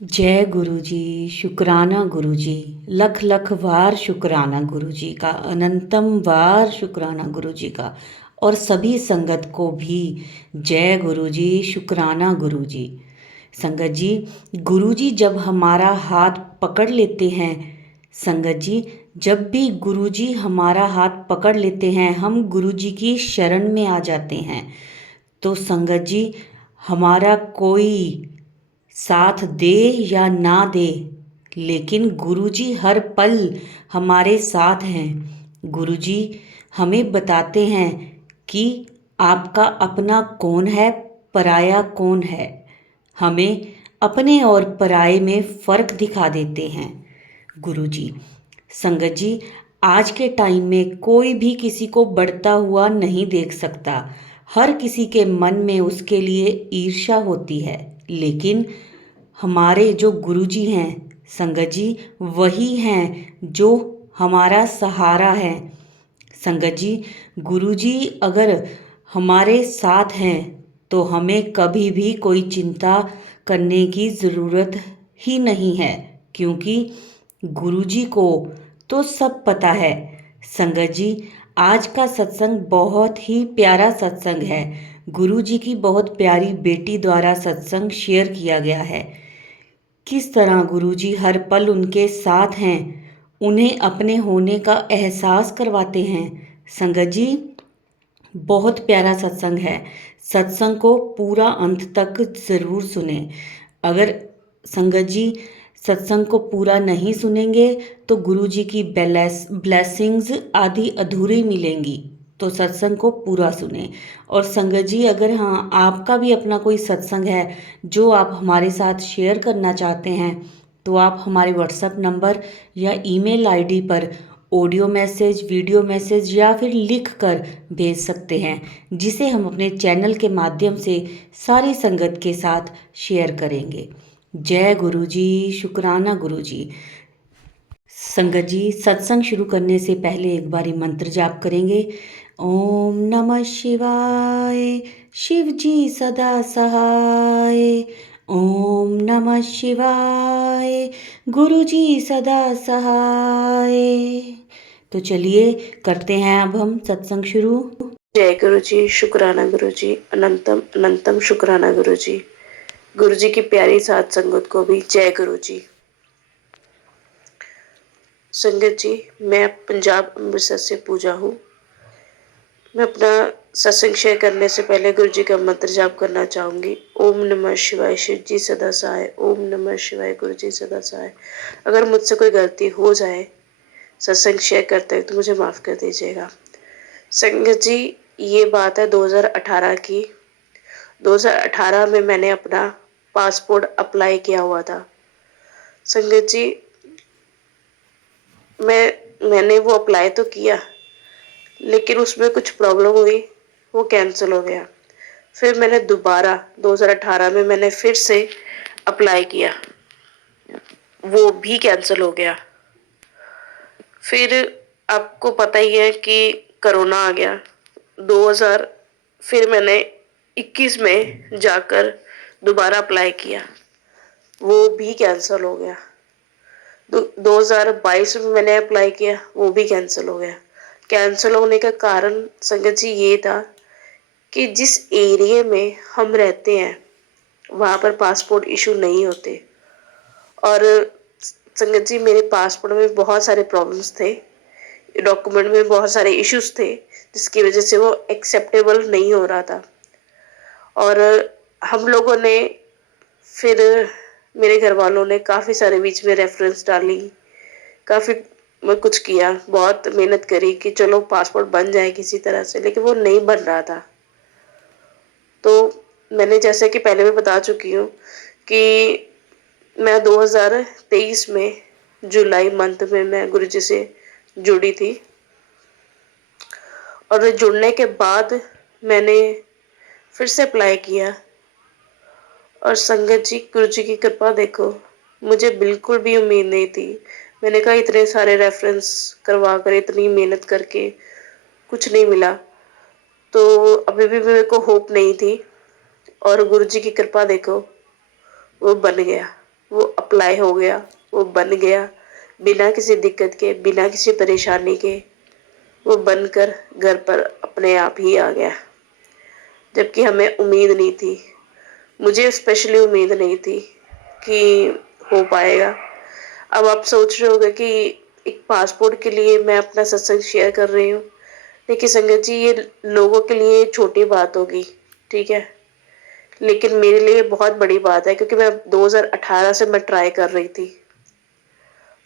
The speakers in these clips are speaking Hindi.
जय गुरु जी। शुक्राना गुरु जी। लख लख वार शुक्राना गुरु जी का, अनंतम वार शुक्राना गुरु जी का। और सभी संगत को भी जय गुरु जी, शुक्राना गुरु जी। संगत जी, गुरु जी जब हमारा हाथ पकड़ लेते हैं, संगत जी जब भी गुरु जी हमारा हाथ पकड़ लेते हैं, हम गुरु जी की शरण में आ जाते हैं। तो संगत जी, हमारा कोई साथ दे या ना दे, लेकिन गुरुजी हर पल हमारे साथ हैं। गुरुजी हमें बताते हैं कि आपका अपना कौन है, पराया कौन है। हमें अपने और पराये में फ़र्क दिखा देते हैं गुरुजी। संगत जी, आज के टाइम में कोई भी किसी को बढ़ता हुआ नहीं देख सकता। हर किसी के मन में उसके लिए ईर्ष्या होती है, लेकिन हमारे जो गुरुजी हैं संगत जी, वही हैं जो हमारा सहारा है। संगत जी, गुरुजी अगर हमारे साथ हैं तो हमें कभी भी कोई चिंता करने की ज़रूरत ही नहीं है, क्योंकि गुरुजी को तो सब पता है। संगत जी, आज का सत्संग बहुत ही प्यारा सत्संग है। गुरुजी की बहुत प्यारी बेटी द्वारा सत्संग शेयर किया गया है। किस तरह गुरुजी हर पल उनके साथ हैं, उन्हें अपने होने का एहसास करवाते हैं। संगत जी, बहुत प्यारा सत्संग है। सत्संग को पूरा अंत तक ज़रूर सुने। अगर संगत जी सत्संग को पूरा नहीं सुनेंगे तो गुरुजी की ब्लेसिंग्स आदि अधूरी मिलेंगी। तो सत्संग को पूरा सुने। और संगत जी, अगर हाँ आपका भी अपना कोई सत्संग है जो आप हमारे साथ शेयर करना चाहते हैं, तो आप हमारे व्हाट्सएप नंबर या ईमेल आईडी पर ऑडियो मैसेज, वीडियो मैसेज या फिर लिख कर भेज सकते हैं, जिसे हम अपने चैनल के माध्यम से सारी संगत के साथ शेयर करेंगे। जय गुरु जी, शुक्राना गुरु जी। संगत जी, सत्संग शुरू करने से पहले एक बारी मंत्र जाप करेंगे। ओम नमः शिवाय, शिव जी सदा सहाय। ओम नमः शिवाय, गुरु जी सदा सहाय। तो चलिए करते हैं अब हम सत्संग शुरू। जय गुरु जी, शुक्राना गुरु जी, अनंतम अनंतम शुक्राना गुरु जी। गुरु जी की प्यारी साथ संगत को भी जय गुरु जी। संगत जी, मैं पंजाब अमृतसर से पूजा हूँ। मैं अपना सत्संग शेयर करने से पहले गुरु जी का मंत्र जाप करना चाहूँगी। ओम नमः शिवाय, शिव जी सदा सहाय। ओम नमः शिवाय, गुरु जी सदा सहाय। अगर मुझसे कोई गलती हो जाए सत्संग शेयर करते हैं तो मुझे माफ़ कर दीजिएगा। संगत जी, ये बात है 2018 की। 2018 में मैंने अपना पासपोर्ट अप्लाई किया हुआ था। संगत जी, मैंने वो अप्लाई तो किया, लेकिन उसमें कुछ प्रॉब्लम हुई, वो कैंसिल हो गया। फिर मैंने दोबारा 2018 में मैंने फिर से अप्लाई किया, वो भी कैंसिल हो गया। फिर आपको पता ही है कि कोरोना आ गया। 2000 फिर मैंने 21 में जाकर दोबारा अप्लाई किया, वो भी कैंसिल हो गया। 2022 में मैंने अप्लाई किया, वो भी कैंसिल हो गया। कैंसिल होने का कारण संगत जी ये था कि जिस एरिया में हम रहते हैं वहाँ पर पासपोर्ट इशू नहीं होते। और संगत जी, मेरे पासपोर्ट में बहुत सारे प्रॉब्लम्स थे, डॉक्यूमेंट में बहुत सारे इश्यूज थे, जिसकी वजह से वो एक्सेप्टेबल नहीं हो रहा था। और हम लोगों ने फिर मेरे घर वालों ने काफ़ी सारे बीच में रेफरेंस डाली, काफ़ी कुछ किया, बहुत मेहनत करी कि चलो पासपोर्ट बन जाए किसी तरह से, लेकिन वो नहीं बन रहा था। तो मैंने जैसे कि पहले भी बता चुकी हूँ कि मैं 2023 में जुलाई मंथ में मैं गुरुजी से जुड़ी थी। और जुड़ने के बाद मैंने फिर से अप्लाई किया। और संगत जी, गुरु जी की कृपा देखो, मुझे बिल्कुल भी उम्मीद नहीं थी। मैंने कहा इतने सारे रेफरेंस करवा कर, इतनी मेहनत करके कुछ नहीं मिला, तो अभी भी मेरे को होप नहीं थी। और गुरु जी की कृपा देखो, वो बन गया। वो अप्लाई हो गया, वो बन गया, बिना किसी दिक्कत के, बिना किसी परेशानी के वो बनकर घर पर अपने आप ही आ गया। जबकि हमें उम्मीद नहीं थी, मुझे स्पेशली उम्मीद नहीं थी कि हो पाएगा। अब आप सोच रहे होंगे कि एक पासपोर्ट के लिए मैं अपना सत्संग शेयर कर रही हूँ। देखिए संगत जी, ये लोगों के लिए छोटी बात होगी, ठीक है, लेकिन मेरे लिए बहुत बड़ी बात है, क्योंकि मैं 2018 से मैं ट्राई कर रही थी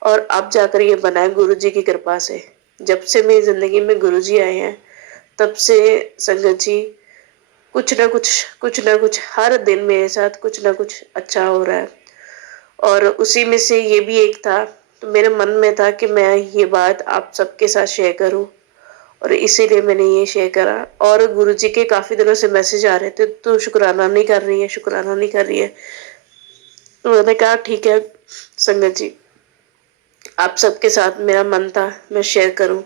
और अब जाकर ये बना है गुरु जी की कृपा से। जब से मेरी जिंदगी में गुरु जी आए हैं, तब से संगत जी कुछ ना कुछ हर दिन मेरे साथ कुछ ना कुछ अच्छा हो रहा है। और उसी में से ये भी एक था, तो मेरे मन में था कि मैं ये बात आप सबके साथ शेयर करूं, और इसीलिए मैंने ये शेयर करा। और गुरुजी के काफी दिनों से मैसेज आ रहे थे, तो शुक्राना नहीं कर रही है, शुक्राना नहीं कर रही है। तो मैंने कहा ठीक है संगत जी, आप सबके साथ मेरा मन था मैं शेयर करूं,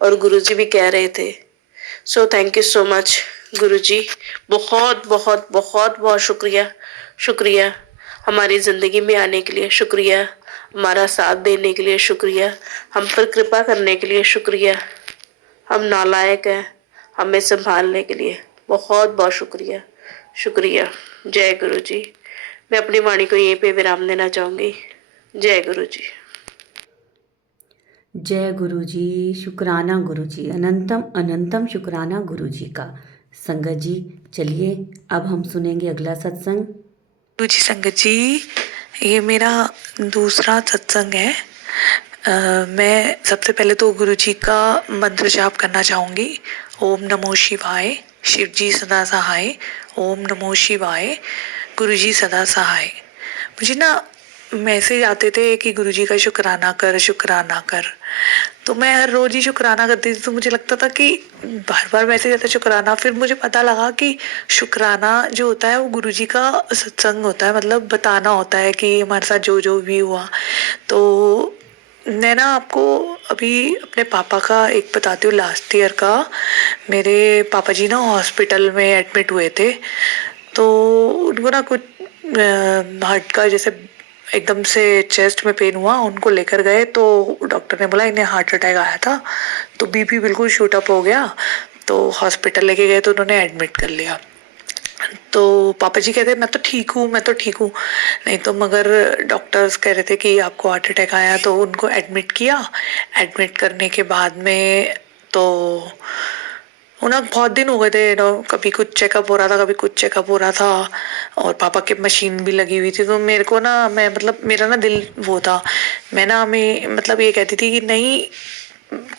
और गुरुजी भी कह रहे थे। So thank you so much guruji, बहुत बहुत बहुत बहुत शुक्रिया। शुक्रिया हमारी जिंदगी में आने के लिए, शुक्रिया हमारा साथ देने के लिए, शुक्रिया हम पर कृपा करने के लिए, शुक्रिया हम नालायक हैं हमें संभालने के लिए, बहुत बहुत शुक्रिया। शुक्रिया। जय गुरु जी। मैं अपनी वाणी को यहीं पे विराम देना चाहूंगी। जय गुरु जी। जय गुरु जी, शुक्राना गुरु जी, अनंतम अनंतम शुक्राना गुरु जी का। संगत जी, चलिए अब हम सुनेंगे अगला सत्संग। गुरु जी संगत जी, ये मेरा दूसरा सत्संग है। मैं सबसे पहले तो गुरु जी का मंत्र जाप करना चाहूँगी। ओम नमो शिवाय, शिव जी सदा सहाय। ओम नमो शिवाय, गुरु जी सदा सहाय। मुझे ना मैसेज आते थे कि गुरु जी का शुक्राना कर, शुक्राना कर। तो मैं हर रोज ही शुक्राना करती थी। तो मुझे लगता था कि बार बार मैसेज आता शुक्राना। फिर मुझे पता लगा कि शुक्राना जो होता है वो गुरुजी का सत्संग होता है, मतलब बताना होता है कि हमारे साथ जो जो भी हुआ। तो मैं ना आपको अभी अपने पापा का एक बताती हूँ, लास्ट ईयर का। मेरे पापा जी ना हॉस्पिटल में एडमिट हुए थे। तो उनको ना कुछ हार्ट का जैसे एकदम से चेस्ट में पेन हुआ, उनको लेकर गए तो डॉक्टर ने बोला इन्हें हार्ट अटैक आया था। तो बीपी बिल्कुल शूट अप हो गया। तो हॉस्पिटल लेके गए तो उन्होंने एडमिट कर लिया। तो पापा जी कहते मैं तो ठीक हूँ, मैं तो ठीक हूँ। नहीं तो मगर डॉक्टर्स कह रहे थे कि आपको हार्ट अटैक आया। तो उनको एडमिट किया। एडमिट करने के बाद में तो उन्हें बहुत दिन हो गए थे, कभी कुछ चेकअप हो रहा था, कभी कुछ चेकअप हो रहा था। और पापा की मशीन भी लगी हुई थी। तो मेरे को ना, मैं मतलब मेरा ना दिल वो था, मैं ना मैं मतलब ये कहती थी कि नहीं,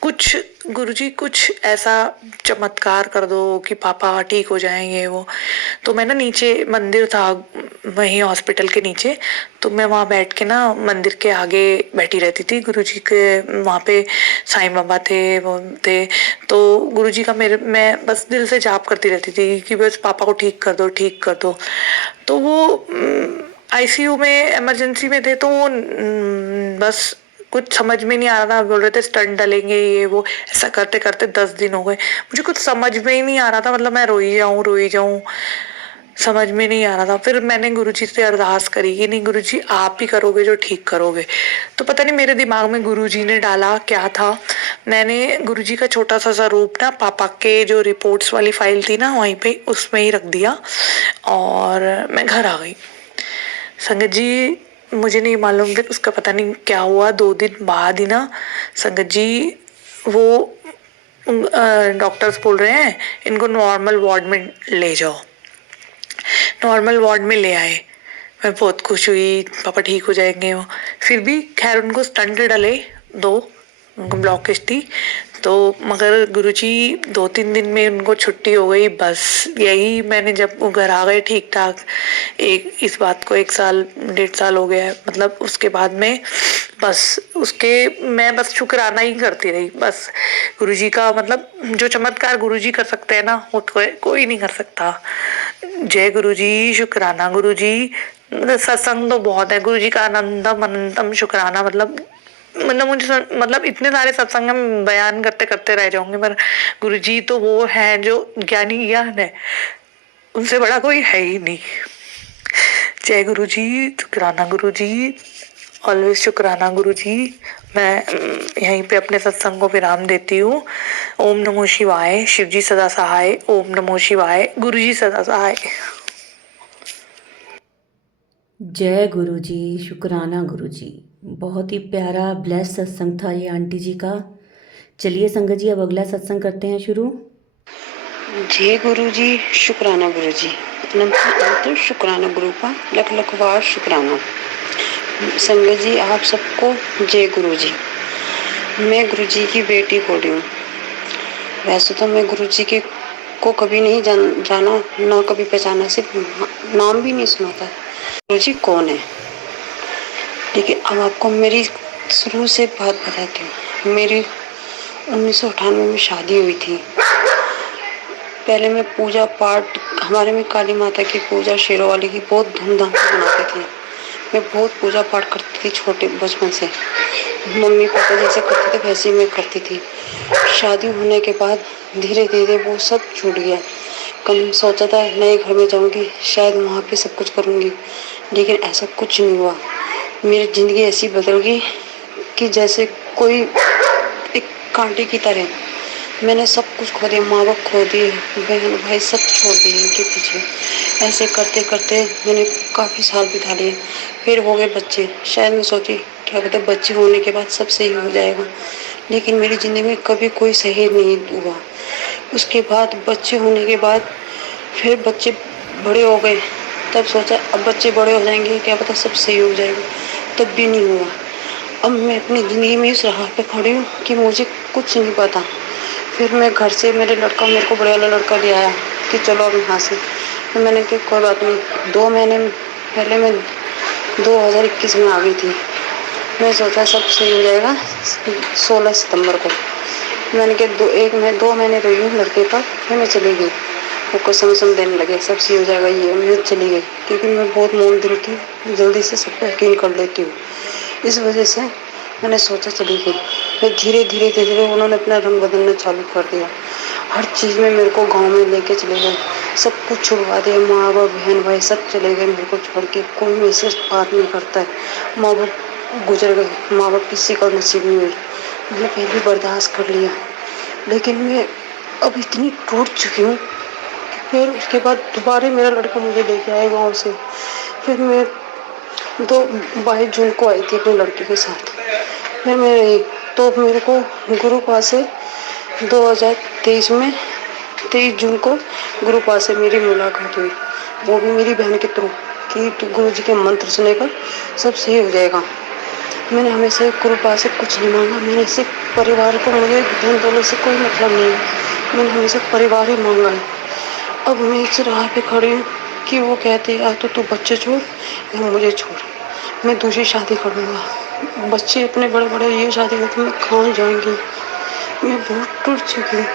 कुछ गुरुजी कुछ ऐसा चमत्कार कर दो कि पापा ठीक हो जाएंगे वो। तो मैं ना नीचे मंदिर था वहीं हॉस्पिटल के नीचे, तो मैं वहाँ बैठ के ना मंदिर के आगे बैठी रहती थी। गुरुजी के वहाँ पे साईं बाबा थे, वो थे। तो गुरुजी का मैं बस दिल से जाप करती रहती थी कि बस पापा को ठीक कर दो, ठीक कर दो। तो वो आईसीयू में इमरजेंसी में थे। तो वो बस कुछ समझ में नहीं आ रहा था। बोल रहे थे स्टंट डलेंगे, ये वो। ऐसा करते करते 10 दिन हो गए। मुझे कुछ समझ में ही नहीं आ रहा था, मतलब मैं रोई जाऊं, समझ में नहीं आ रहा था। फिर मैंने गुरुजी से अरदास करी कि नहीं गुरुजी, आप ही करोगे जो ठीक करोगे। तो पता नहीं मेरे दिमाग में गुरुजी ने डाला क्या था, मैंने गुरुजी का छोटा सा स्वरूप ना पापा के जो रिपोर्ट्स वाली फाइल थी ना वहीं पे उसमें ही रख दिया और मैं घर आ गई। संगत जी, मुझे नहीं मालूम फिर उसका पता नहीं क्या हुआ। 2 दिन बाद ही ना संगत जी, वो डॉक्टर्स बोल रहे हैं इनको नॉर्मल वार्ड में ले जाओ। नॉर्मल वार्ड में ले आए। मैं बहुत खुश हुई, पापा ठीक हो जाएंगे वो। फिर भी खैर उनको स्टंट डले 2, उनको ब्लॉकेज थी। तो मगर गुरुजी 2-3 दिन में उनको छुट्टी हो गई। बस यही मैंने जब वो घर आ गए ठीक ठाक, इस बात को 1 साल 1.5 साल हो गया है। मतलब उसके बाद में बस उसके मैं बस शुक्राना ही करती रही बस। गुरुजी का मतलब जो चमत्कार गुरुजी कर सकते हैं ना, वो कोई नहीं कर सकता। जय गुरुजी, शुक्राना गुरुजी। सत्संग तो बहुत है गुरुजी का, अनंतम अनंतम शुक्राना। मतलब मुझे मतलब इतने सारे सत्संग में बयान करते करते रह जाऊंगी, पर गुरुजी तो वो है जो ज्ञानी ज्ञान है, उनसे बड़ा कोई है ही नहीं। जय गुरु जी, शुक्राना गुरु जी, ऑलवेज शुक्राना गुरु जी। मैं यहीं पे अपने सत्संग को विराम देती हूँ। ओम नमो शिवाय, शिव जी सदा सहाय। ओम नमो शिवाय, गुरु जी सदा सहाय। जय गुरु जी, शुक्राना गुरु जी। बहुत ही प्यारा ब्लेस सत्संग था ये आंटी जी का। चलिए संगत जी, अब अगला सत्संग करते हैं शुरू। जय गुरु जी, शुक्राना गुरु जी। अनंत अनंत शुक्राना गुरु का, लख लख बार शुक्राना। संगत जी, आप सबको जय गुरु जी। मैं गुरु जी की बेटी बोल रही हूँ। वैसे तो मैं गुरु जी के को कभी नहीं जाना, ना कभी पहचाना, सिर्फ नाम भी नहीं सुना था गुरु जी कौन है। लेकिन अब आपको मेरी शुरू से बात बताती हूँ। मेरी 1998 में शादी हुई थी। पहले मैं पूजा पाठ, हमारे में काली माता की पूजा, शेरों वाली की बहुत धूमधाम से मनाती थी। मैं बहुत पूजा पाठ करती थी छोटे बचपन से। मम्मी पापा जैसे करते थे वैसे ही मैं करती थी। शादी होने के बाद धीरे धीरे वो सब छूट गया। कल सोचा था नए घर में जाऊंगी, शायद वहाँ पे सब कुछ करूंगी, लेकिन ऐसा कुछ नहीं हुआ। मेरी ज़िंदगी ऐसी बदल गई कि जैसे कोई एक कांटे की तरह मैंने सब कुछ खो दिया। माँ बाप खो दिए, बहन भाई सब छोड़ दिए इनके पीछे। ऐसे करते करते मैंने काफ़ी साल बिता लिए। फिर हो गए बच्चे। शायद मैं सोची क्या पता बच्चे होने के बाद सब सही हो जाएगा, लेकिन मेरी ज़िंदगी में कभी कोई सही नहीं हुआ। उसके बाद बच्चे होने के बाद फिर बच्चे बड़े हो गए। तब सोचा अब बच्चे बड़े हो जाएंगे, क्या पता सब सही हो जाएगा, तब भी नहीं हुआ। अब मैं अपनी ज़िंदगी में इस राह पे खड़ी हूँ कि मुझे कुछ नहीं पता। फिर मैं घर से मेरे को बड़े वाला लड़का ले आया कि चलो अब यहाँ से। तो मैंने कहा कोई बात नहीं। 2 महीने पहले मैं 2021 में आ गई थी। मैं सोचा सब सही हो जाएगा 16 सितंबर को। मैंने कहा 2 महीने रही हूँ लड़के का, फिर मैं चली गई। वो कसम देने लगे सब सही हो जाएगा, ये मैं चली गई क्योंकि मैं बहुत मोम दिल की, जल्दी से सब पे यकीन कर लेती हूँ। इस वजह से मैंने सोचा चली गई। फिर धीरे धीरे उन्होंने अपना रंग बदलना चालू कर दिया। हर चीज़ में मेरे को गांव में लेके चले गए, सब कुछ छुड़वा दिया। माँ बाप बहन भाई सब चले गए मेरे को छोड़ के, कोई मेरे से बात नहीं करता है। माँ बाप गुजर गए, माँ बाप किसी का नसीब नहीं हुई। मैंने फिर भी बर्दाश्त कर लिया, लेकिन मैं अब इतनी टूट चुकी हूँ। फिर उसके बाद दोबारा मेरा लड़का मुझे लेके आया गाँव से। फिर मैं 22 जून को आई थी अपने लड़के के साथ। फिर मैं रही तो मेरे को गुरुपा से 2023 में 23 जून को गुरुपा से मेरी मुलाकात हुई। वो भी मेरी बहन के थ्रू कि तू गुरु जी के मंत्र सुनेगा सब सही हो जाएगा। मैंने हमेशा गुरुपा से कुछ नहीं मांगा। मैंने सिर्फ परिवार को, मुझे धन दौलत से कोई मतलब नहीं है, मैंने हमेशा परिवार ही मांगा है। अब मैं इस राह पे खड़ी हूँ कि वो कहते हैं या तो तू बच्चे छोड़ या मुझे छोड़, मैं दूसरी शादी कर लूँगा। बच्चे अपने बड़े बड़े ये शादी करते मैं कहाँ जाऊँगी। मैं बहुत टूट चुकी हूँ।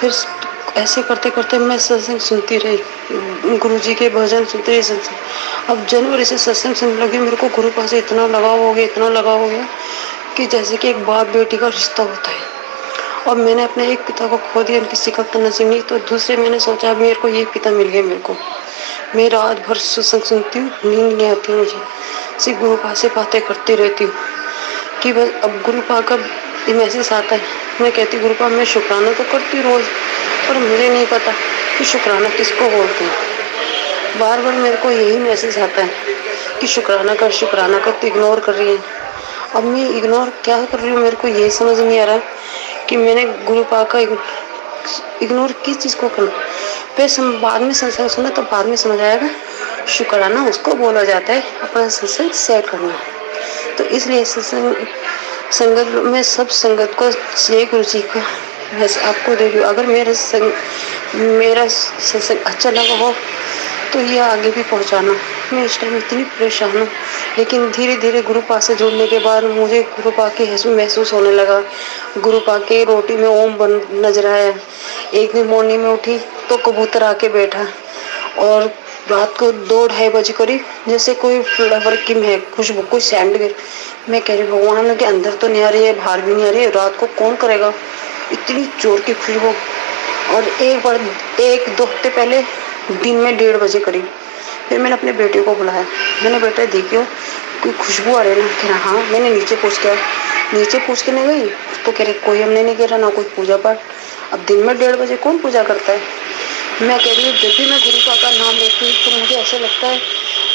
फिर ऐसे करते करते मैं सत्संग सुनती रही, गुरुजी के भजन सुनते रही सत्संग। अब जनवरी से सत्संग सुनने लगी। मेरे को गुरु पास इतना लगाव हो गया कि जैसे कि एक बाप बेटी का रिश्ता होता है। और मैंने अपने एक पिता को खो दिया, किसी का तो नसीब नहीं, तो दूसरे मैंने सोचा मेरे को ये पिता मिल गया। मेरे को मैं रात भर सत्संग सुनती हूँ, नींद नहीं आती मुझे, सिर्फ गुरु पास से बातें करती रहती हूँ कि बस अब गुरु पा का मैसेज आता है। मैं कहती गुरु पा मैं शुक्राना तो करती हूँ रोज़, पर मुझे नहीं पता कि शुक्राना किसको बोलते हैं। बार बार मेरे को यही मैसेज आता है कि शुक्राना कर तो इग्नोर कर रही है। अब मैं इग्नोर क्या कर रही हूँ, मेरे को ये समझ नहीं आ रहा कि मैंने गुरु पा का इग्नोर किस चीज़ को करना। फिर बाद में सत्संग सुना तो बाद में समझ आएगा शुक्राना उसको बोला जाता है अपना सत्संग सेट करना। तो इसलिए सत्संग संगत में सब संगत को जय गुरु जी का वैसे आपको दे रही हूँ। अगर मेरा सत्संग अच्छा लगा हो तो ये आगे भी पहुँचाना। मैं इस टाइम इतनी परेशान हूँ, लेकिन धीरे धीरे गुरु पा से जुड़ने के बाद मुझे गुरु पा के महसूस होने लगा। गुरु पा के रोटी में ओम बन नजर आया। एक दिन मॉर्निंग में उठी तो कबूतर आके बैठा, और रात को 2-2:30 बजे करीब जैसे कोई फ्लावर की महक खुशबू कोई सैंड गिर। मैं कह रही भगवान के अंदर तो नहीं आ रही है, बाहर भी नहीं आ रही है, रात को कौन करेगा इतनी जोर की खुशबू। और एक बार 1-2 हफ्ते पहले दिन में 1:30 बजे करीब फिर मैंने अपने बेटे को बुलाया, मैंने बेटा देखियो कोई खुशबू आ रही है ना? कह रहा हाँ। मैंने नीचे पूछ के नहीं गई तो कह रहे कोई हमने नहीं कह रहा ना कोई पूजा पाठ। अब दिन में 1:30 बजे कौन पूजा करता है? मैं कह रही हूँ जब भी मैं गुरुपा का नाम लेती हूँ तो मुझे ऐसा लगता है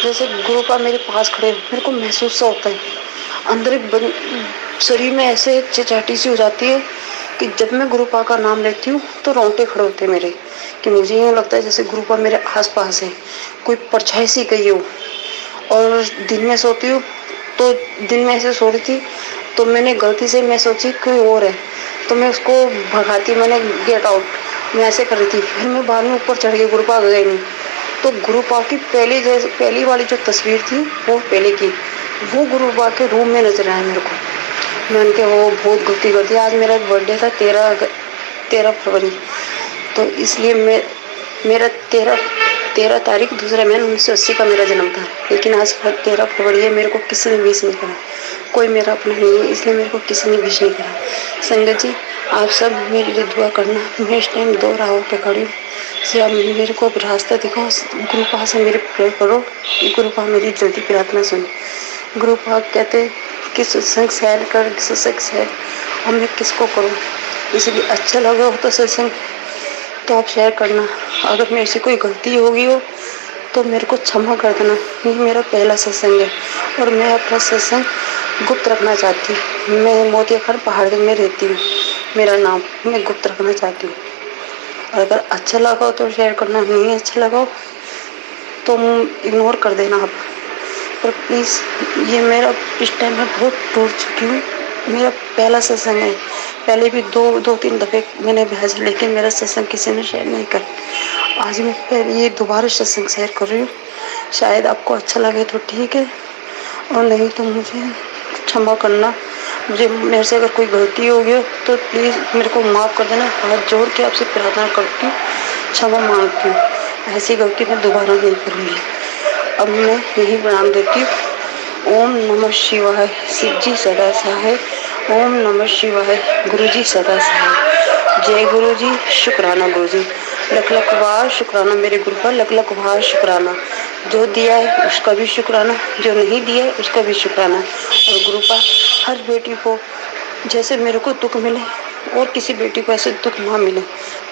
जैसे गुरुपा मेरे पास खड़े, मेरे को महसूस सा होता है अंदर शरीर में ऐसे चिचाटी सी हो जाती है कि जब मैं गुरुपा का नाम लेती हूँ तो रोंगटे खड़े होते हैं मेरे, कि मुझे यूँ लगता है जैसे गुरुपा मेरे आस-पास है, कोई परछाई सी गई हो। और दिन में सोती हूँ तो दिन में ऐसे सो रही थी तो मैंने गलती से मैं सोची कोई और है तो मैं उसको भगाती, मैंने गेट आउट, मैं ऐसे कर रही थी। फिर मैं बाद में ऊपर चढ़ गई, गुरुपा गए नहीं। तो गुरुपा की पहली वाली जो तस्वीर थी वो पहले की, वो गुरुपा के रूम में नजर आया मेरे को। मैंने कहा वो बहुत गलती कर दी। आज मेरा बर्थडे था 13 फरवरी, तो इसलिए मेरा 13 तारीख दूसरा महीना 1980 का मेरा जन्म था, लेकिन आज 13 फरवरी है। मेरे को किसी ने विश नहीं करा, कोई मेरा अपना नहीं है, इसलिए मेरे को किसी ने विश नहीं करा। संगत जी आप सब मेरे लिए दुआ करना। मैं इस टाइम 2 राहों पे खड़ी हूँ, से आप मेरे को रास्ता दिखाओ। गुरुपा से मेरी प्रेयर करो, गुरुपा मेरी जल्दी प्रार्थना सुनो। गुरुपा कहते कि सत्संग शेयर कर, सत्संग शेयर, और मैं किसको करूँ? इसलिए अच्छा लगा हो तो सत्संग तो आप शेयर करना। अगर मेरे से कोई गलती होगी हो तो मेरे को क्षमा कर देना। ये मेरा पहला सत्संग है और मैं अपना सत्संग गुप्त रखना चाहती हूँ। मैं मोतियाखार पहाड़ में रहती हूँ, मेरा नाम मैं गुप्त रखना चाहती हूँ। अगर अच्छा लगा हो तो शेयर करना, नहीं अच्छा लगा हो तो इग्नोर कर देना आप। पर प्लीज़ ये मेरा इस टाइम मैं बहुत टूट चुकी हूँ। मेरा पहला सत्संग है, पहले भी 2-3 दफ़े मैंने भेजा, लेकिन मेरा सत्संग किसी ने शेयर नहीं कर। आज मैं पहले ये दोबारा सत्संग शेयर कर रही हूँ। शायद आपको अच्छा लगे तो ठीक है, और नहीं तो मुझे क्षमा करना। मेरे से अगर कोई गलती हो गई हो तो प्लीज़ मेरे को माफ़ कर देना। हाथ जोड़ के आपसे प्रार्थना करती हूँ, क्षमा मांगती हूँ। ऐसी गलती मैं दोबारा नहीं करूँगी। अब मैं यही प्रणाम देती हूँ। ओम नमः शिवाय, शिव जी सदा सहाय। ओम नमः शिवाय, गुरु जी सदा सहाय। जय गुरु जी, शुक्राना गुरु जी, लख लख बार शुक्राना मेरे गुरु का, लख लख बार शुक्राना। जो दिया है उसका भी शुक्राना, जो नहीं दिया है उसका भी शुक्राना। और गुरु का हर बेटी को जैसे मेरे को दुख मिले और किसी बेटी को ऐसे दुख ना मिले।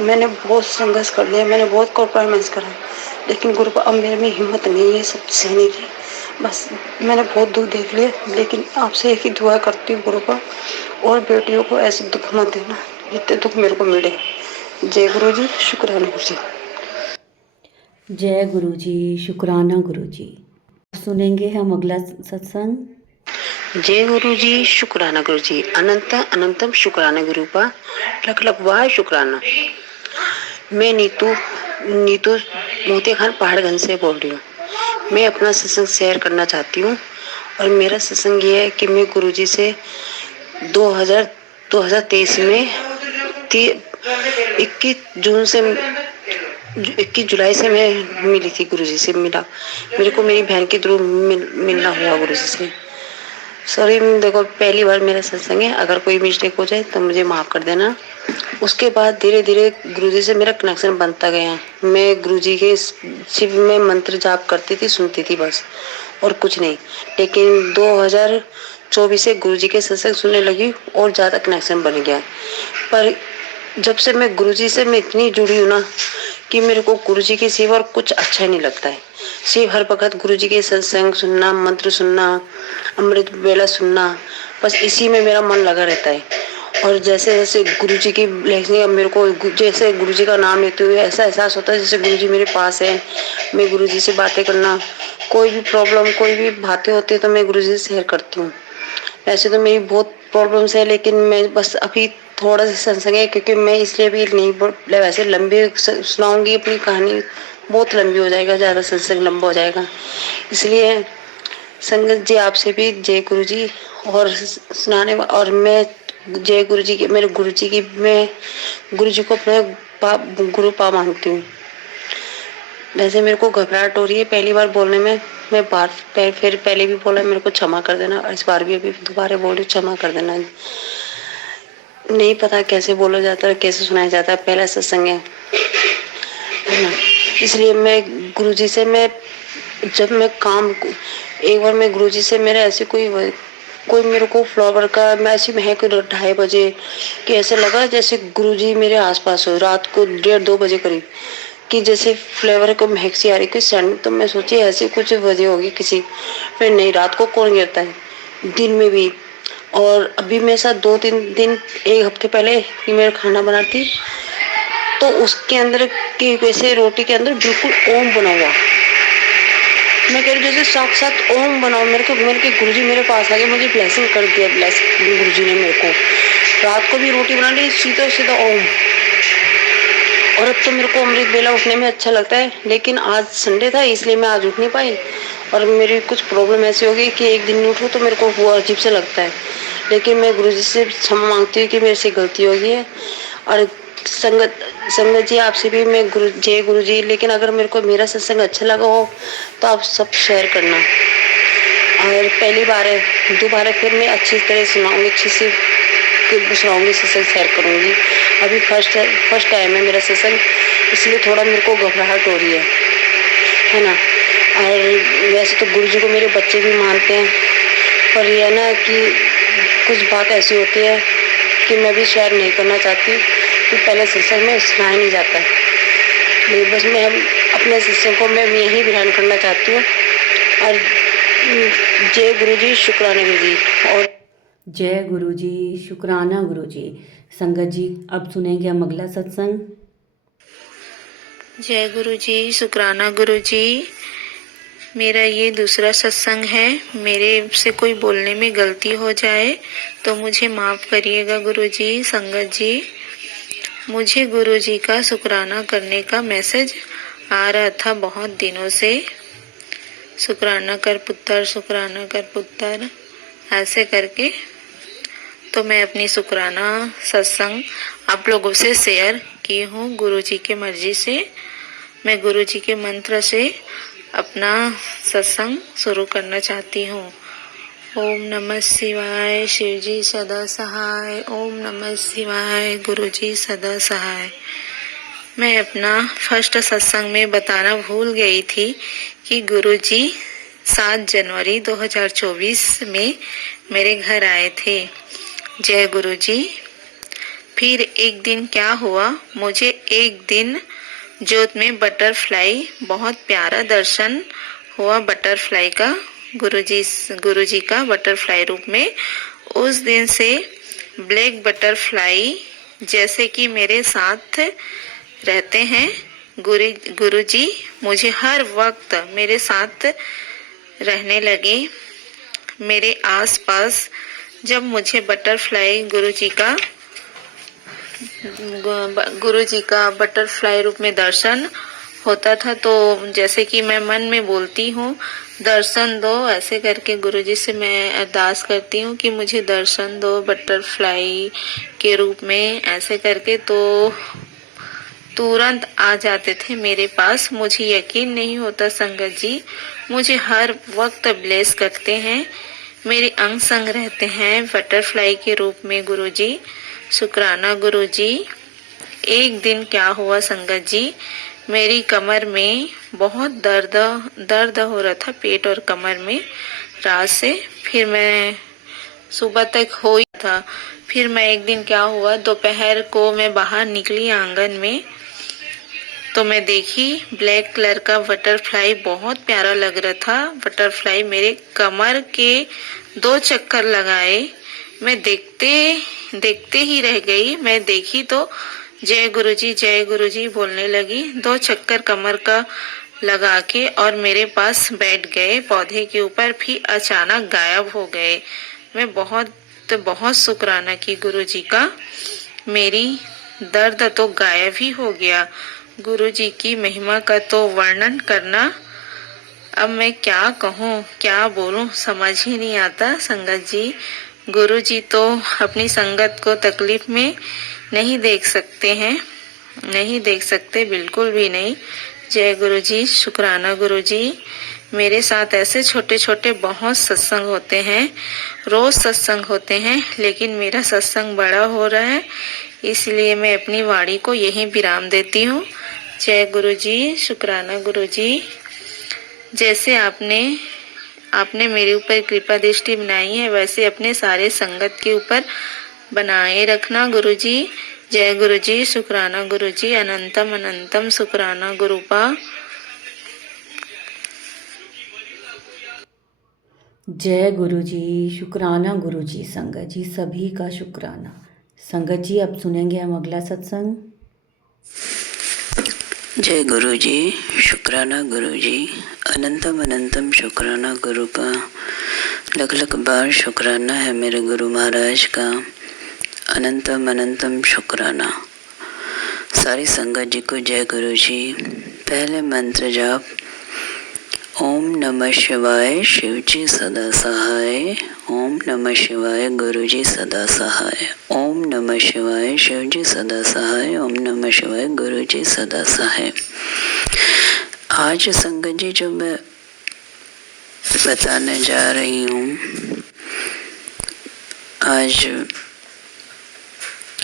मैंने बहुत संघर्ष कर लिया, मैंने बहुत कॉम्प्रोमाइज़ करा, लेकिन गुरु का अब मेरे में हिम्मत नहीं है सब सहने की। बस मैंने बहुत दुख देख लिया, लेकिन आपसे एक ही दुआ करती हूँ गुरु का, और बेटियों को ऐसे दुख मत देना जितने दुख मेरे को मिले। जय गुरु जी, शुक्राना गुरु जी। जय गुरु जी, शुक्राना गुरु जी। सुनेंगे हम अगला सत्संग। जय गुरु जी, शुक्राना गुरु जी, अनंत अनंतम शुक्राना गुरु का, लख लख वाह शुक्राना। मैं नीतू नीतू मोतीखान पहाड़गंज से बोल रही हूँ। मैं अपना सत्संग शेयर करना चाहती हूँ, और मेरा सत्संग ये है कि मैं गुरुजी से 2023 में 21 जुलाई से मैं मिली थी, गुरुजी से मिला। मेरे को मेरी बहन के थ्रू मिलना हुआ गुरुजी से। सॉरी, देखो पहली बार मेरा सत्संग है, अगर कोई मिस्टेक हो जाए तो मुझे माफ़ कर देना। उसके बाद धीरे धीरे गुरुजी से मेरा कनेक्शन बनता गया। मैं गुरुजी के शिव में मंत्र जाप करती थी, सुनती थी बस, और कुछ नहीं। लेकिन 2024 से गुरुजी के सत्संग सुनने लगी और ज़्यादा कनेक्शन बन गया। पर जब से मैं गुरुजी से मैं इतनी जुड़ी हूँ ना कि मेरे को गुरुजी के सिवा और कुछ अच्छा नहीं लगता है। सिर्फ हर वक्त गुरुजी के सत्संग सुनना, मंत्र सुनना, अमृत वेला सुनना, बस इसी में मेरा मन लगा रहता है। और जैसे जैसे गुरुजी की ब्लेसिंग, अब मेरे को जैसे गुरुजी का नाम लेते हुए ऐसा एहसास होता है जैसे गुरुजी मेरे पास है। मैं गुरुजी से बातें करना, कोई भी प्रॉब्लम, कोई भी बातें होती है तो मैं गुरुजी से शेयर करती हूँ। वैसे तो मेरी बहुत प्रॉब्लम्स है, लेकिन मैं बस अभी थोड़ा सा सत्संग है, क्योंकि मैं इसलिए भी नहीं वैसे लंबी सुनाऊंगी अपनी कहानी, बहुत लंबी हो जाएगा, ज़्यादा सत्संग लंबा हो जाएगा। इसलिए संगत जी आपसे भी जय गुरु जी, और सुनाने, और मैं जय गुरु जी की, मेरे गुरु जी की, मैं गुरु जी को अपने गुरु पा मानती हूँ। वैसे मेरे को घबराहट हो रही है पहली बार बोलने में, मैं फिर पहले भी बोला, मेरे को क्षमा कर देना, और इस बार भी अभी दोबारा बोल रही, क्षमा कर देना। नहीं पता कैसे बोला जाता है, कैसे सुनाया जाता है, पहला सत्संग है ना। इसलिए मैं गुरुजी से मैं जब मैं काम एक बार मैं गुरुजी से मेरे ऐसे कोई मेरे को फ्लावर का मैं ऐसी महक 2:30 बजे कि ऐसे लगा जैसे गुरुजी मेरे आसपास हो, रात को 1:30-2 बजे करीब, कि जैसे फ्लेवर को महक सी आ रही कोई सेंट। तो मैं सोची ऐसी कुछ वजह होगी किसी, फिर नहीं, रात को कौन गिरता है, दिन में भी। और अभी मेरे साथ 2-3 दिन, 1 हफ्ते पहले कि मेरा खाना बनाती, तो उसके अंदर की वैसे रोटी के अंदर बिल्कुल ओम बना हुआ। मैं कह रही जैसे साक्षात ओम बनाओ। मेरे के गुरुजी मेरे पास आ गए, मुझे ब्लेसिंग कर दिया, ब्लेस गुरुजी ने मेरे को। रात को भी रोटी बना ली, सीधा सीधा ओम। और अब तो मेरे को अमृत बेला उठने में अच्छा लगता है, लेकिन आज संडे था इसलिए मैं आज उठ नहीं पाई। और मेरी कुछ प्रॉब्लम ऐसी हो गई कि एक दिन नहीं उठूँ तो मेरे को वो अजीब से लगता है। लेकिन मैं गुरुजी से क्षमा मांगती हूँ कि मेरे से गलती हो गई है। और संगत जी, आपसे भी मैं जय गुरु जी। लेकिन अगर मेरे को मेरा सत्संग अच्छा लगा हो तो आप सब शेयर करना। और पहली बार है, दोबारा फिर मैं अच्छी तरह सुनाऊंगी, अच्छी से सुनाऊंगी, सत्संग शेयर करूंगी। अभी फर्स्ट टाइम है मेरा सत्संग, इसलिए थोड़ा मेरे को घबराहट हो रही है ना। और वैसे तो गुरु जी को मेरे बच्चे भी मानते हैं, पर यह ना कि कुछ बात ऐसी होती है कि मैं भी शेयर नहीं करना चाहती कि पहले सत्संग में सुनाया नहीं जाता। लेकिन बस मैं अपने सत्संग को मैं यहीं बयान करना चाहती हूँ। और जय गुरु जी, शुक्राना गुरु जी। और जय गुरु जी, शुक्राना गुरु जी। संगत जी, अब सुनेंगे हम अगला सत्संग। जय गुरु जी, शुक्राना गुरु जी। मेरा ये दूसरा सत्संग है। मेरे से कोई बोलने में गलती हो जाए तो मुझे माफ़ करिएगा गुरु जी। संगत जी, मुझे गुरु जी का शुक्राना करने का मैसेज आ रहा था बहुत दिनों से। शुक्राना कर पुत्र, शुक्राना कर पुत्र, ऐसे करके। तो मैं अपनी शुक्राना सत्संग आप लोगों से शेयर की हूँ गुरु जी के मर्जी से। मैं गुरु जी के मंत्र से अपना सत्संग शुरू करना चाहती हूँ। ओम नमः शिवाय, शिव जी सदा सहाय। ओम नमः शिवाय, गुरु जी सदा सहाय। मैं अपना फर्स्ट सत्संग में बताना भूल गई थी कि गुरु जी 7 जनवरी 2024 में मेरे घर आए थे। जय गुरु जी। फिर एक दिन क्या हुआ, मुझे एक दिन जोत में बटरफ्लाई, बहुत प्यारा दर्शन हुआ बटरफ्लाई का, गुरु जी का बटरफ्लाई रूप में। उस दिन से ब्लैक बटरफ्लाई जैसे कि मेरे साथ रहते हैं। गुरु जी मुझे हर वक्त मेरे साथ रहने लगे, मेरे आसपास। जब मुझे बटरफ्लाई गुरु जी का बटरफ्लाई रूप में दर्शन होता था, तो जैसे कि मैं मन में बोलती हूँ दर्शन दो, ऐसे करके गुरुजी से मैं अरदास करती हूँ कि मुझे दर्शन दो बटरफ्लाई के रूप में, ऐसे करके। तो तुरंत आ जाते थे मेरे पास। मुझे यकीन नहीं होता संगत जी, मुझे हर वक्त ब्लेस करते हैं, मेरे अंग संग रहते हैं बटरफ्लाई के रूप में गुरुजी। शुक्राना गुरुजी। एक दिन क्या हुआ संगत जी, मेरी कमर में बहुत दर्द हो रहा था, पेट और कमर में रात से। फिर मैं सुबह तक हो ही था। फिर मैं एक दिन क्या हुआ, दोपहर को मैं बाहर निकली आंगन में, तो मैं देखी ब्लैक कलर का बटरफ्लाई, बहुत प्यारा लग रहा था बटरफ्लाई। मेरे कमर के 2 चक्कर लगाए, मैं देखते ही रह गई। मैं देखी तो जय गुरुजी बोलने लगी। 2 चक्कर कमर का लगा के और मेरे पास बैठ गए पौधे के ऊपर, फिर अचानक गायब हो गए। मैं बहुत शुक्राना की गुरुजी का, मेरी दर्द तो गायब ही हो गया। गुरुजी की महिमा का तो वर्णन करना, अब मैं क्या कहूँ क्या बोलूँ समझ ही नहीं आता संगत जी। गुरुजी तो अपनी संगत को तकलीफ में नहीं देख सकते हैं, नहीं देख सकते, बिल्कुल भी नहीं। जय गुरुजी, शुक्राना गुरुजी। मेरे साथ ऐसे छोटे छोटे बहुत सत्संग होते हैं, रोज सत्संग होते हैं, लेकिन मेरा सत्संग बड़ा हो रहा है, इसलिए मैं अपनी वाणी को यहीं विराम देती हूँ। जय गुरुजी, शुक्राना गुरुजी। जैसे आपने आपने मेरे ऊपर कृपा दृष्टि बनाई है वैसे अपने सारे संगत के ऊपर बनाए रखना गुरुजी। जय गुरुजी, शुक्राना गुरुजी, अनंतम अनंतम शुक्राना गुरुपा। जय गुरु जी, शुक्राना गुरु जी, संगत जी सभी का शुक्राना। संगत जी अब सुनेंगे हम अगला सत्संग। जय गुरु जी, शुक्राना गुरु जी, अनंतम अनंतम शुक्राना गुरु का। लख लख बार शुक्राना है मेरे गुरु महाराज का। अनंतम अनंतम शुक्राना। सारी संगत जी को जय गुरु जी। पहले मंत्र जाप। ओम नमः शिवाय, शिव जी सदा सहाय। ओम नमः शिवाय, गुरु जी सदा सहाय। ओम नमः शिवाय, शिव जी सदा सहाय। ओम नमः शिवाय, गुरु जी सदा सहाय। आज संगत जी जो मैं बताने जा रही हूँ, आज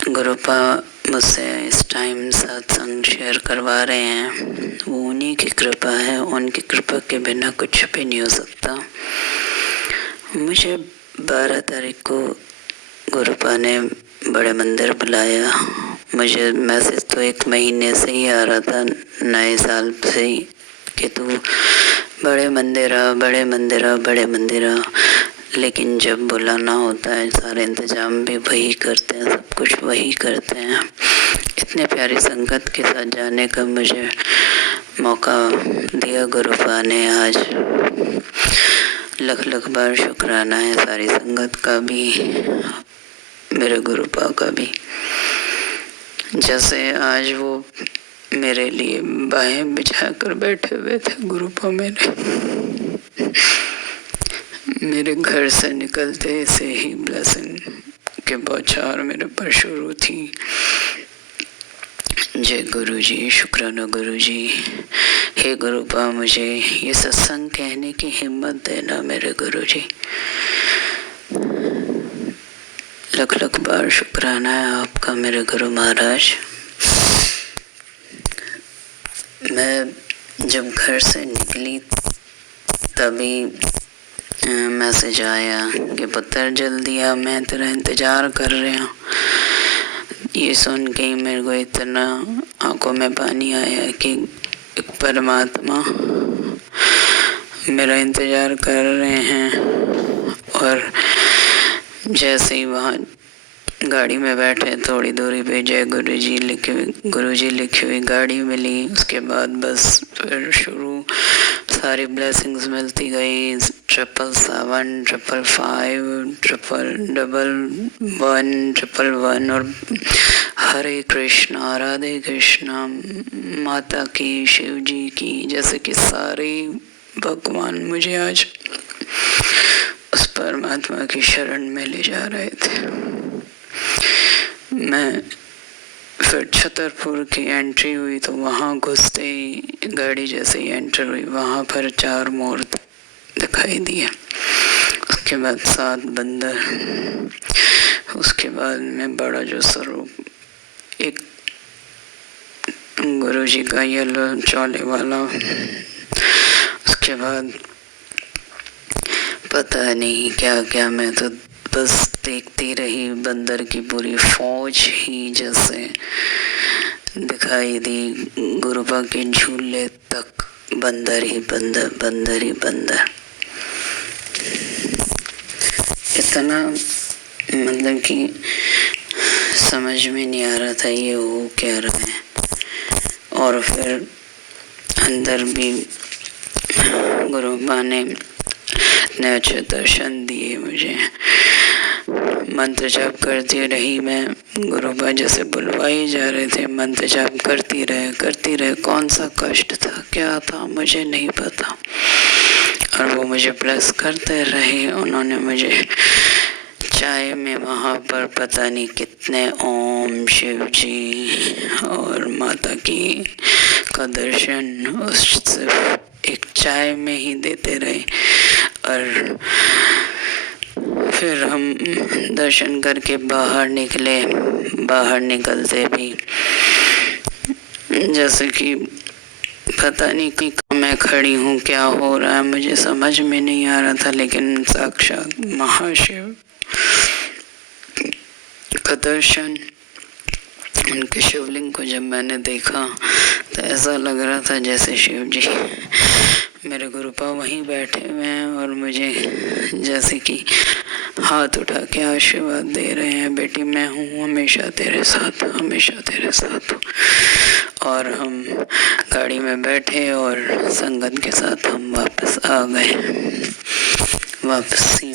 गुरुपा मुझसे इस टाइम सत्संग शेयर करवा रहे हैं। वो उन्हीं की कृपा है, उनकी कृपा के बिना कुछ भी नहीं हो सकता। मुझे 12 तारीख को गुरुपा ने बड़े मंदिर बुलाया। मुझे मैसेज तो 1 महीने से ही आ रहा था, नए साल से ही, कि तू बड़े मंदिर आ, बड़े मंदिर आ, बड़े मंदिर आ। लेकिन जब बुलाना होता है सारे इंतजाम भी वही करते हैं, सब कुछ वही करते हैं। इतने प्यारी संगत के साथ जाने का मुझे मौका दिया गुरुपा ने आज। लख लख बार शुक्राना है सारी संगत का भी, मेरे गुरुपा का भी। जैसे आज वो मेरे लिए बाहें बिछा कर बैठे हुए थे गुरुपा मेरे घर से निकलते से ही ब्लेसिंग के बौछार मेरे पर शुरू थी। जय गुरु जी, शुक्राना गुरु जी। हे गुरुपा, मुझे ये सत्संग कहने की हिम्मत देना मेरे गुरु जी। लख लख बार शुक्राना है आपका मेरे गुरु महाराज। मैं जब घर से निकली तभी मैसेज आया कि पुत्र जल्दी आ, मैं तेरा इंतज़ार कर रहा हूँ। ये सुन के ही मेरे को इतना आंखों में पानी आया कि एक परमात्मा मेरा इंतज़ार कर रहे हैं। और जैसे ही वहाँ गाड़ी में बैठे थोड़ी दूरी पे जय गुरु जी लिखी हुई गाड़ी मिली। उसके बाद बस फिर शुरू सारी ब्लेसिंग्स मिलती गई। 777, 555, 111 और हरे कृष्णा, राधे कृष्णा, माता की, शिव जी की, जैसे कि सारे भगवान मुझे आज उस परमात्मा की शरण में ले जा रहे थे। मैं फिर छतरपुर की एंट्री हुई तो वहाँ घुसते ही गाड़ी जैसे ही एंटर हुई वहाँ पर 4 मूर्त दिखाई दिए। उसके बाद 7 बंदर, उसके बाद में बड़ा जो स्वरूप एक गुरु जी का येलो चौले वाला। उसके बाद पता नहीं क्या क्या, मैं तो बस देखती रही। बंदर की पूरी फौज ही जैसे दिखाई दी। गुरुपा के झूले तक बंदर ही बंदर, बंदर ही बंदर। इतना मतलब कि समझ में नहीं आ रहा था ये हो क्या रहा है। और फिर अंदर भी गुरुपा ने इतने अच्छे दर्शन दिए मुझे। मंत्र जाप करती रही मैं। गुरुपा जैसे बुलवाई जा रहे थे, मंत्र जाप करती रहे। कौन सा कष्ट था, क्या था, मुझे नहीं पता। और वो मुझे ब्लेस करते रहे। उन्होंने मुझे चाय में वहाँ पर पता नहीं कितने ओम शिव जी और माता की का दर्शन उस सिर्फ एक चाय में ही देते रहे। और फिर हम दर्शन करके बाहर निकले। बाहर निकलते भी जैसे कि पता नहीं कि मैं मैं खड़ी हूँ, क्या हो रहा है मुझे समझ में नहीं आ रहा था, लेकिन साक्षात महाशिव का दर्शन, उनके शिवलिंग को जब मैंने देखा तो ऐसा लग रहा था जैसे शिव जी मेरे गुरुपा वहीं बैठे हुए हैं और मुझे जैसे कि हाथ उठा के आशीर्वाद दे रहे हैं, बेटी मैं हूँ, हमेशा तेरे साथ, हमेशा तेरे साथ हूँ। और हम गाड़ी में बैठे और संगत के साथ हम वापस आ गए। वापसी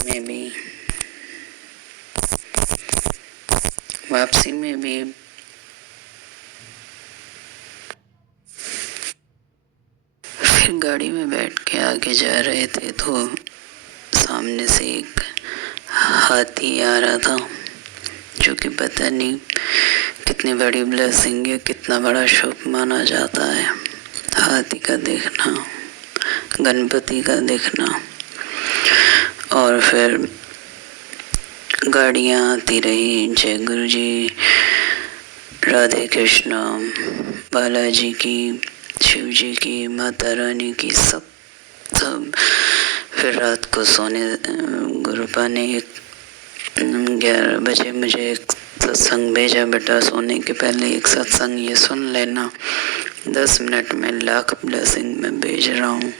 में भी फिर गाड़ी में बैठ के आगे जा रहे थे तो सामने से एक हाथी आ रहा था, जो कि पता नहीं कितनी बड़ी ब्लेसिंग है, कितना बड़ा शुभ माना जाता है हाथी का देखना, गणपति का देखना। और फिर गाड़ियाँ आती रही, जय गुरु जी, राधे कृष्णा, बालाजी की, शिव जी की, माता रानी की, सब। फिर रात को सोने गुरुपा ने 11 बजे मुझे एक सत्संग भेजा, बेटा सोने के पहले एक सत्संग ये सुन लेना, 10 मिनट में लाख ब्लेसिंग में भेज रहा हूँ।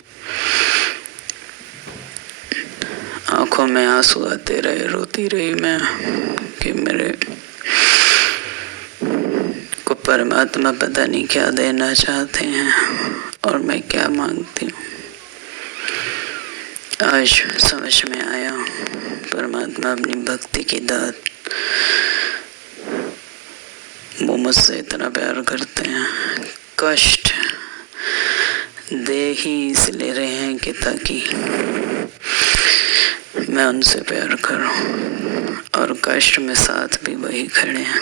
आंखों में आंसू आते रहे, रोती रही मैं कि मेरे को परमात्मा पता नहीं क्या देना चाहते हैं और मैं क्या मांगती हूँ। आज समझ में आया, परमात्मा अपनी भक्ति की दात, वो मुझसे इतना प्यार करते हैं। कष्ट दे ही इसलिए रहे हैं कि ताकि मैं उनसे प्यार करूं, और कष्ट में साथ भी वही खड़े हैं,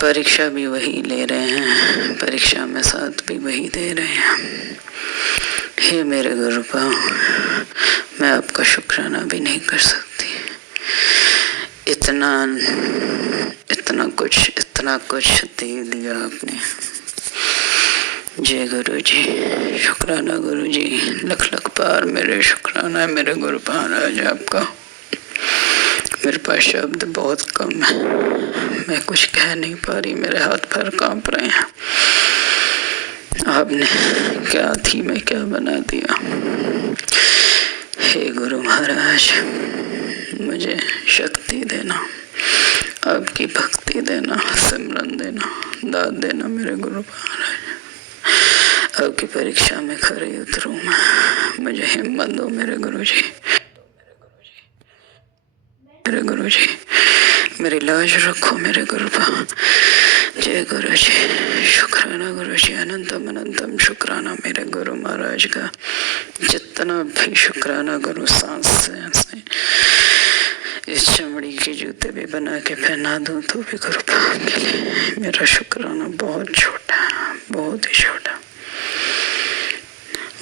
परीक्षा भी वही ले रहे हैं, परीक्षा में साथ भी वही दे रहे हैं। हे मेरे गुरुपा, मैं आपका शुक्राना भी नहीं कर सकती। इतना कुछ दे दिया आपने। जय गुरु जी, शुक्राना गुरु जी, लख लख पार मेरे शुक्राना है मेरे गुरुपा महाराज आपका। मेरे पास शब्द बहुत कम है, मैं कुछ कह नहीं पा रही, मेरे हाथ पैर कांप रहे हैं। आपने क्या थी मैं क्या बना दिया। हे गुरु महाराज, मुझे शक्ति देना, आपकी भक्ति देना, सिमरन देना, दाद देना मेरे गुरु महाराज। आपकी परीक्षा में खरे उतरूं मैं, मुझे हिम्मत दो मेरे गुरु जी, मेरे गुरु जी, मेरी लाज रखो मेरे गुरुपा। जय गुरु जी, शुक्राना गुरु जी, अनंतम अनंतम शुक्राना मेरे गुरु महाराज का। जितना भी शुक्राना गुरु सांस से इस चमड़ी के जूते भी बना के पहना दूं तो भी गुरुपा के लिए मेरा शुक्राना बहुत छोटा, बहुत ही छोटा।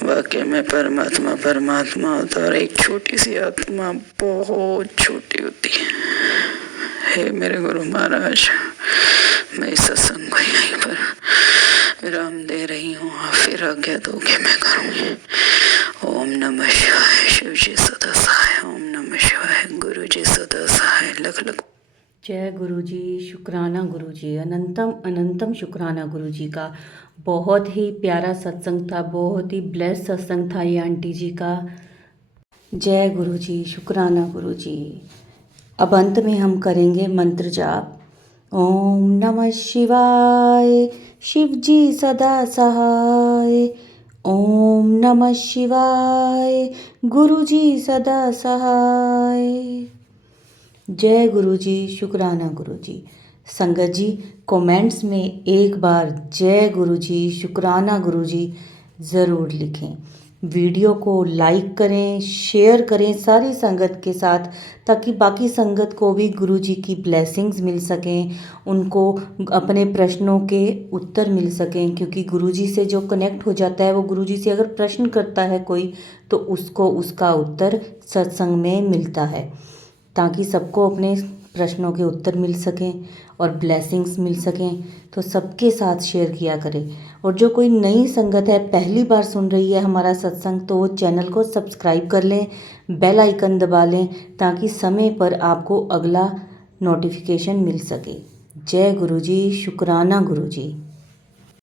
वाकई में परमात्मा परमात्मा होता है और एक छोटी सी आत्मा बहुत छोटी होती है। हे मेरे गुरु महाराज, मैं इस सत्संग को यहीं पर विराम दे रही हूँ, फिर आज्ञा दो कि मैं करूँगी। ओम नमः शिवाय, शिव जी सदा सहाय, ओम नमः शिवाय, गुरु जी सदा सहाय, लख लख। जय गुरु जी, शुक्राना गुरु जी, अनंतम अनंतम शुक्राना गुरु जी का। बहुत ही प्यारा सत्संग था, बहुत ही ब्लेस्ड सत्संग था ये आंटी जी का। जय गुरु जी, शुक्राना गुरु जी। अब अंत में हम करेंगे मंत्र जाप। ओम नमः शिवाय, शिव जी सदा सहाय। ओम नमः शिवाय, गुरु जी सदा सहाय। जय गुरु जी, शुक्राना गुरु जी। संगत जी, कमेंट्स में एक बार जय गुरु जी, शुक्राना गुरु जी ज़रूर लिखें। वीडियो को लाइक करें, शेयर करें सारी संगत के साथ, ताकि बाकी संगत को भी गुरु जी की ब्लेसिंग्स मिल सकें, उनको अपने प्रश्नों के उत्तर मिल सकें। क्योंकि गुरु जी से जो कनेक्ट हो जाता है, वो गुरु जी से अगर प्रश्न करता है कोई, तो उसको उसका उत्तर सत्संग में मिलता है, ताकि सबको अपने प्रश्नों के उत्तर मिल सकें और ब्लेसिंग्स मिल सकें, तो सबके साथ शेयर किया करें। और जो कोई नई संगत है, पहली बार सुन रही है हमारा सत्संग, तो वो चैनल को सब्सक्राइब कर लें, बेल आइकन दबा लें, ताकि समय पर आपको अगला नोटिफिकेशन मिल सके। जय गुरु जी, शुक्राना गुरु जी।